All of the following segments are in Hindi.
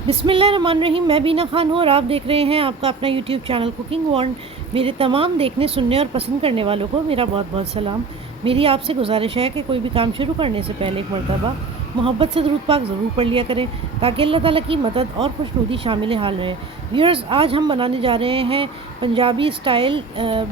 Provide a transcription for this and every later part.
बिस्मिल्लाहिर्रहमानिर्रहीम। मैं बीना खान हूँ और आप देख रहे हैं आपका अपना यूट्यूब चैनल कुकिंग वॉन्ड। मेरे तमाम देखने सुनने और पसंद करने वालों को मेरा बहुत बहुत सलाम। मेरी आपसे गुजारिश है कि कोई भी काम शुरू करने से पहले एक मरतबा मोहब्बत से दरूद पाक ज़रूर पढ़ लिया करें, ताकि अल्लाह ताला की मदद और खुशनुदी शामिल हाल रहे। व्यूअर्स, आज हम बनाने जा रहे हैं पंजाबी स्टाइल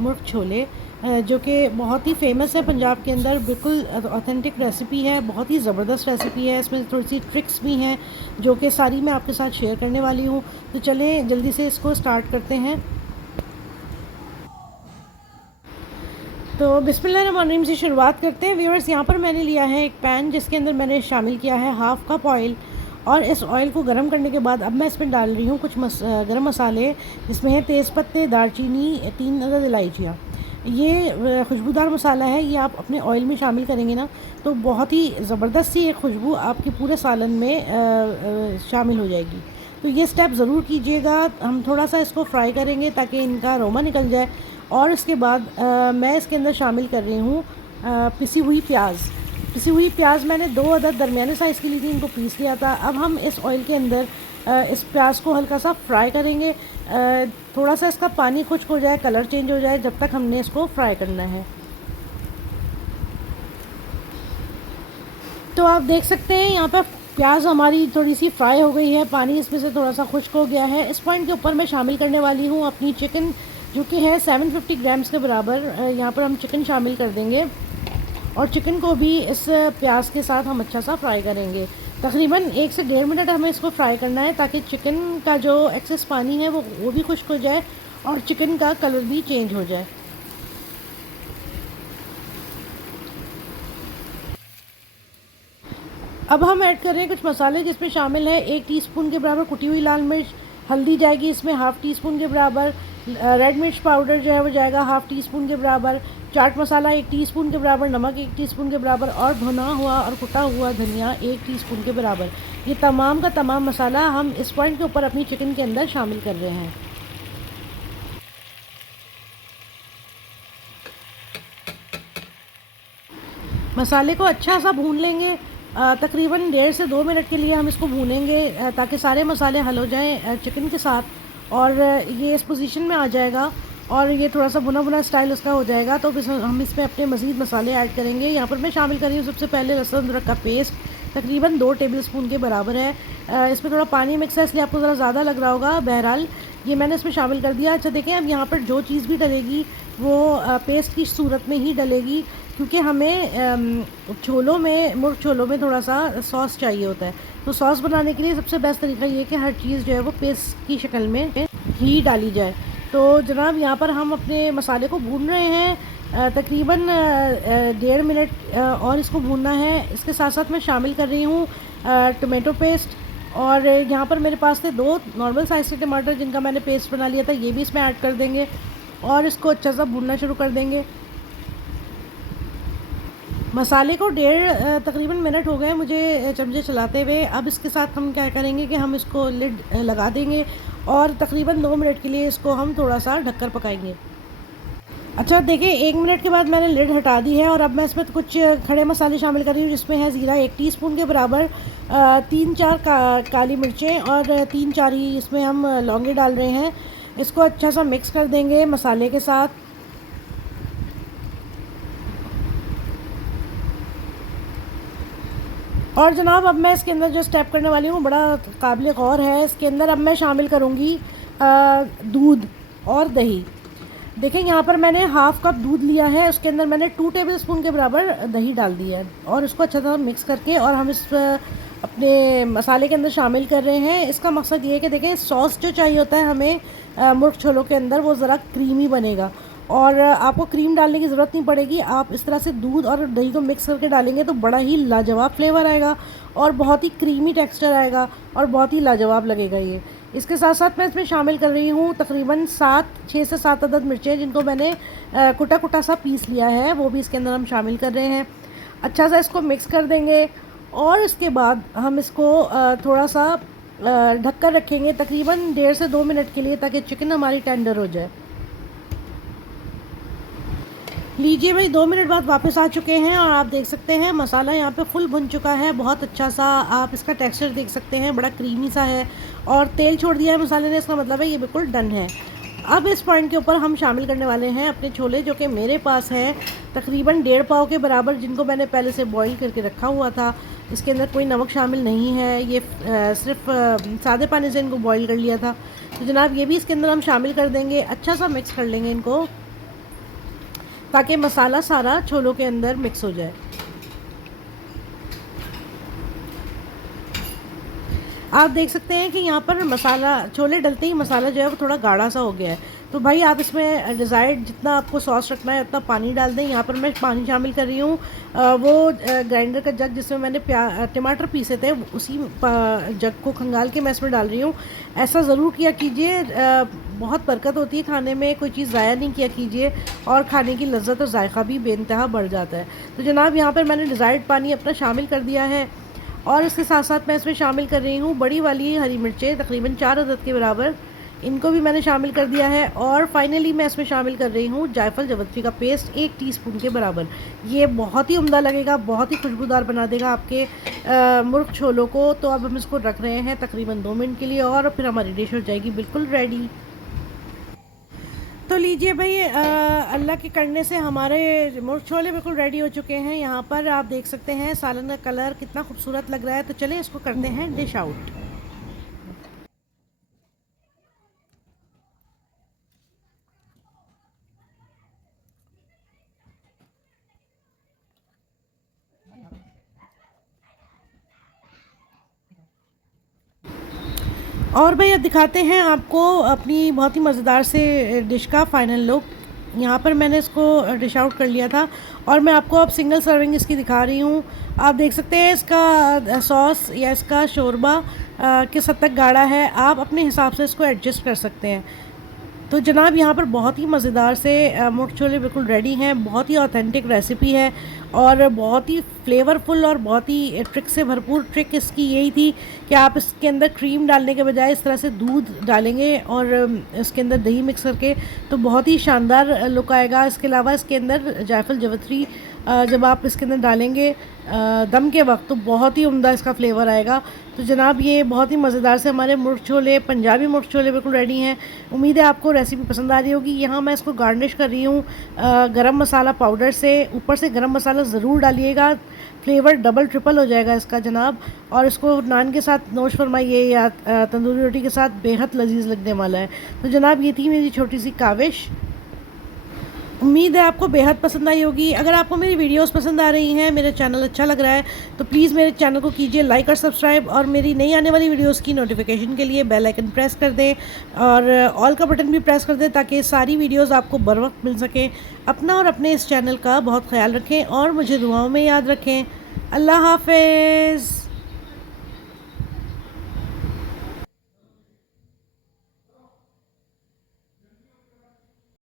मुर्ग छोले, जो कि बहुत ही फ़ेमस है पंजाब के अंदर। बिल्कुल ऑथेंटिक रेसिपी है, बहुत ही ज़बरदस्त रेसिपी है। इसमें थोड़ी सी ट्रिक्स भी हैं जो कि सारी मैं आपके साथ शेयर करने वाली हूँ। तो चलें जल्दी से इसको स्टार्ट करते हैं। तो बिस्मिल्लाहिर्रहमानिर्रहीम से शुरुआत करते हैं। व्यूअर्स, यहाँ पर मैंने लिया है एक पैन, जिसके अंदर मैंने शामिल किया है हाफ़ कप ऑयल। और इस ऑयल को गर्म करने के बाद अब मैं इसमें डाल रही हूँ कुछ गरम मसाले, जिसमें है तेज़पत्ते, दालचीनी, 3 अदद इलायचियाँ। ये खुशबूदार मसाला है। ये आप अपने ऑयल में शामिल करेंगे ना, तो बहुत ही ज़बरदस्त सी एक खुशबू आपके पूरे सालन में शामिल हो जाएगी। तो ये स्टेप ज़रूर कीजिएगा। हम थोड़ा सा इसको फ्राई करेंगे ताकि इनका अरोमा निकल जाए। और इसके बाद मैं इसके अंदर शामिल कर रही हूँ पिसी हुई प्याज। पिसी हुई प्याज मैंने 2 अदद दरमियाने साइज़ की ली थी, इनको पीस लिया था। अब हम इस ऑयल के अंदर इस प्याज को हल्का सा फ्राई करेंगे। थोड़ा सा इसका पानी खुश्क हो जाए, कलर चेंज हो जाए, जब तक हमने इसको फ्राई करना है। तो आप देख सकते हैं यहाँ पर प्याज हमारी थोड़ी सी फ्राई हो गई है, पानी इसमें से थोड़ा सा खुश्क हो गया है। इस पॉइंट के ऊपर मैं शामिल करने वाली हूँ अपनी चिकन, जो कि है 750 ग्राम्स के बराबर। यहाँ पर हम चिकन शामिल कर देंगे और चिकन को भी इस प्याज के साथ हम अच्छा सा फ्राई करेंगे। तकरीबन 1 से 1.5 मिनट हमें इसको फ्राई करना है, ताकि चिकन का जो एक्सेस पानी है वो भी खुश्क हो जाए और चिकन का कलर भी चेंज हो जाए। अब हम ऐड कर रहे हैं कुछ मसाले, जिसमें शामिल है 1 टीस्पून के बराबर कुटी हुई लाल मिर्च। हल्दी जाएगी इसमें हाफ़ टी स्पून के बराबर। रेड मिर्च पाउडर जो है वो जाएगा हाफ़ टी स्पून के बराबर। चाट मसाला 1 टीस्पून के बराबर। नमक 1 टीस्पून के बराबर। और भुना हुआ और कुटा हुआ धनिया 1 टीस्पून के बराबर। ये तमाम का तमाम मसाला हम इस पॉइंट के ऊपर अपनी चिकन के अंदर शामिल कर रहे हैं। मसाले को अच्छा सा भून लेंगे। तकरीबन 1.5 से 2 मिनट के लिए हम इसको भूनेंगे, ताकि सारे मसाले हल हो जाएं चिकन के साथ और ये इस पोजीशन में आ जाएगा और ये थोड़ा सा भुना भुना स्टाइल उसका हो जाएगा। तो हम इसमें अपने मज़ीद मसाले ऐड करेंगे। यहाँ पर मैं शामिल कर रही हूँ सबसे पहले लहसुन अदरक का पेस्ट, तकरीबन 2 टेबलस्पून के बराबर है। इसमें थोड़ा पानी मिक्स है, इसलिए आपको ज़रा ज़्यादा लग रहा होगा। बहरहाल ये मैंने इसमें शामिल कर दिया। अच्छा देखें, अब यहाँ पर जो चीज़ भी डलेगी वो पेस्ट की सूरत में ही डलेगी, क्योंकि हमें छोलों में, मुर्ग छोलों में थोड़ा सा सॉस चाहिए होता है। तो सॉस बनाने के लिए सबसे बेस्ट तरीका ये है कि हर चीज़ जो है वो पेस्ट की शक्ल में ही डाली जाए। तो जनाब, यहाँ पर हम अपने मसाले को भून रहे हैं तकरीबन 1.5 मिनट और इसको भूनना है। इसके साथ साथ मैं शामिल कर रही हूँ टोमेटो पेस्ट। और यहाँ पर मेरे पास थे 2 नॉर्मल साइज़ के टमाटर, जिनका मैंने पेस्ट बना लिया था। ये भी इसमें ऐड कर देंगे और इसको अच्छा सा भूनना शुरू कर देंगे। मसाले को तकरीबन मिनट हो गए मुझे चमचे चलाते हुए। अब इसके साथ हम क्या करेंगे कि हम इसको लिड लगा देंगे और तकरीबन 2 मिनट के लिए इसको हम थोड़ा सा ढककर पकाएंगे। अच्छा देखिए, 1 मिनट के बाद मैंने लिड हटा दी है और अब मैं इसमें कुछ खड़े मसाले शामिल कर रही हूँ, जिसमें है ज़ीरा 1 टीस्पून के बराबर, 3-4 काली मिर्चें और 3-4 ही इसमें हम लौंगे डाल रहे हैं। इसको अच्छा सा मिक्स कर देंगे मसाले के साथ। और जनाब, अब मैं इसके अंदर जो स्टेप करने वाली हूँ बड़ा काबिल गौर है। इसके अंदर अब मैं शामिल करूँगी दूध और दही। देखें, यहाँ पर मैंने हाफ़ कप दूध लिया है, उसके अंदर मैंने 2 टेबलस्पून के बराबर दही डाल दी है और इसको अच्छा तरह मिक्स करके और हम इस अपने मसाले के अंदर शामिल कर रहे हैं। इसका मकसद ये है कि देखें, सॉस जो चाहिए होता है हमें मुर्ग छोलों के अंदर, वो ज़रा क्रीमी बनेगा और आपको क्रीम डालने की ज़रूरत नहीं पड़ेगी। आप इस तरह से दूध और दही को मिक्स करके डालेंगे तो बड़ा ही लाजवाब फ्लेवर आएगा और बहुत ही क्रीमी टेक्सचर आएगा और बहुत ही लाजवाब लगेगा ये। इसके साथ साथ मैं इसमें शामिल कर रही हूँ तकरीबन 6 से 7 अदद मिर्चें, जिनको मैंने कुटा कुटा सा पीस लिया है, वो भी इसके अंदर हम शामिल कर रहे हैं। अच्छा सा इसको मिक्स कर देंगे और इसके बाद हम इसको थोड़ा सा ढक कर रखेंगे तकरीबन 1.5 से 2 मिनट के लिए, ताकि चिकन हमारी टेंडर हो जाए। लीजिए भाई, 2 मिनट बाद वापस आ चुके हैं और आप देख सकते हैं मसाला यहाँ पे फुल भुन चुका है, बहुत अच्छा सा। आप इसका टेक्सचर देख सकते हैं, बड़ा क्रीमी सा है और तेल छोड़ दिया है मसाले ने, इसका मतलब है ये बिल्कुल डन है। अब इस पॉइंट के ऊपर हम शामिल करने वाले हैं अपने छोले, जो कि मेरे पास हैं तकरीबन 1.5 पाव के बराबर, जिनको मैंने पहले से बॉईल करके रखा हुआ था। इसके अंदर कोई नमक शामिल नहीं है, ये सिर्फ सादे पानी से इनको बॉईल कर लिया था। तो जनाब ये भी इसके अंदर हम शामिल कर देंगे, अच्छा सा मिक्स कर लेंगे इनको, ताकि मसाला सारा छोलों के अंदर मिक्स हो जाए। आप देख सकते हैं कि यहाँ पर मसाला, छोले डलते ही मसाला जो है वो थोड़ा गाढ़ा सा हो गया है। तो भाई आप इसमें डिज़ायर्ड जितना आपको सॉस रखना है उतना पानी डाल दें। यहाँ पर मैं पानी शामिल कर रही हूँ, वो ग्राइंडर का जग जिसमें मैंने टमाटर पीसे थे, उसी जग को खंगाल के मैं इसमें डाल रही हूँ। ऐसा ज़रूर किया कीजिए, बहुत बरकत होती है खाने में, कोई चीज़ ज़ाया नहीं किया कीजिए और खाने की लज्जत और जायका भी बेइंतहा बढ़ जाता है। तो जनाब यहाँ पर मैंने डिज़ायर्ड पानी अपना शामिल कर दिया है और इसके साथ साथ मैं इसमें शामिल कर रही हूँ बड़ी वाली हरी मिर्चें, तकरीबन 4 अदद के बराबर, इनको भी मैंने शामिल कर दिया है। और फाइनली मैं इसमें शामिल कर रही हूँ जायफल जवत्री का पेस्ट 1 टीस्पून के बराबर। ये बहुत ही उम्दा लगेगा, बहुत ही खुशबूदार बना देगा आपके मुर्ग छोलों को। तो अब हम इसको रख रहे हैं तकरीबन 2 मिनट के लिए और फिर हमारी डिश हो जाएगी बिल्कुल रेडी। तो लीजिए भाई, अल्लाह के करने से हमारे मुर्ग छोले बिल्कुल रेडी हो चुके हैं। यहाँ पर आप देख सकते हैं सालन का कलर कितना खूबसूरत लग रहा है। तो चलें इसको करते हैं डिश आउट। और भाई अब दिखाते हैं आपको अपनी बहुत ही मज़ेदार से डिश का फ़ाइनल लुक। यहाँ पर मैंने इसको डिश आउट कर लिया था और मैं आपको अब सिंगल सर्विंग इसकी दिखा रही हूँ। आप देख सकते हैं इसका सॉस या इसका शोरबा किस हद तक गाढ़ा है, आप अपने हिसाब से इसको एडजस्ट कर सकते हैं। तो जनाब यहाँ पर बहुत ही मज़ेदार से मुर्ग छोले बिल्कुल रेडी हैं। बहुत ही ऑथेंटिक रेसिपी है और बहुत ही फ्लेवरफुल और बहुत ही ट्रिक से भरपूर। ट्रिक इसकी यही थी कि आप इसके अंदर क्रीम डालने के बजाय इस तरह से दूध डालेंगे और इसके अंदर दही मिक्स करके, तो बहुत ही शानदार लुक आएगा। इसके अलावा इसके अंदर जायफल जवत्री जब आप इसके अंदर डालेंगे दम के वक्त, तो बहुत ही उम्दा इसका फ्लेवर आएगा। तो जनाब ये बहुत ही मज़ेदार से हमारे मुर्ग छोले, पंजाबी मुर्ग छोले बिल्कुल रेडी हैं। उम्मीद है आपको रेसिपी पसंद आ रही होगी। यहाँ मैं इसको गार्निश कर रही हूँ गरम मसाला पाउडर से। ऊपर से गरम मसाला ज़रूर डालिएगा, फ्लेवर डबल ट्रिपल हो जाएगा इसका जनाब। और इसको नान के साथ नोश फरमाइए या तंदूरी रोटी के साथ, बेहद लजीज लगने वाला है। तो जनाब ये थी मेरी छोटी सी काविश। उम्मीद है आपको बेहद पसंद आई होगी। अगर आपको मेरी वीडियोस पसंद आ रही हैं, मेरा चैनल अच्छा लग रहा है, तो प्लीज़ मेरे चैनल को कीजिए लाइक और सब्सक्राइब और मेरी नई आने वाली वीडियोस की नोटिफिकेशन के लिए बेल आइकन प्रेस कर दें और ऑल का बटन भी प्रेस कर दें, ताकि सारी वीडियोस आपको बर वक्त मिल सकें। अपना और अपने इस चैनल का बहुत ख्याल रखें और मुझे दुआओं में याद रखें। अल्लाह हाफ़िज़।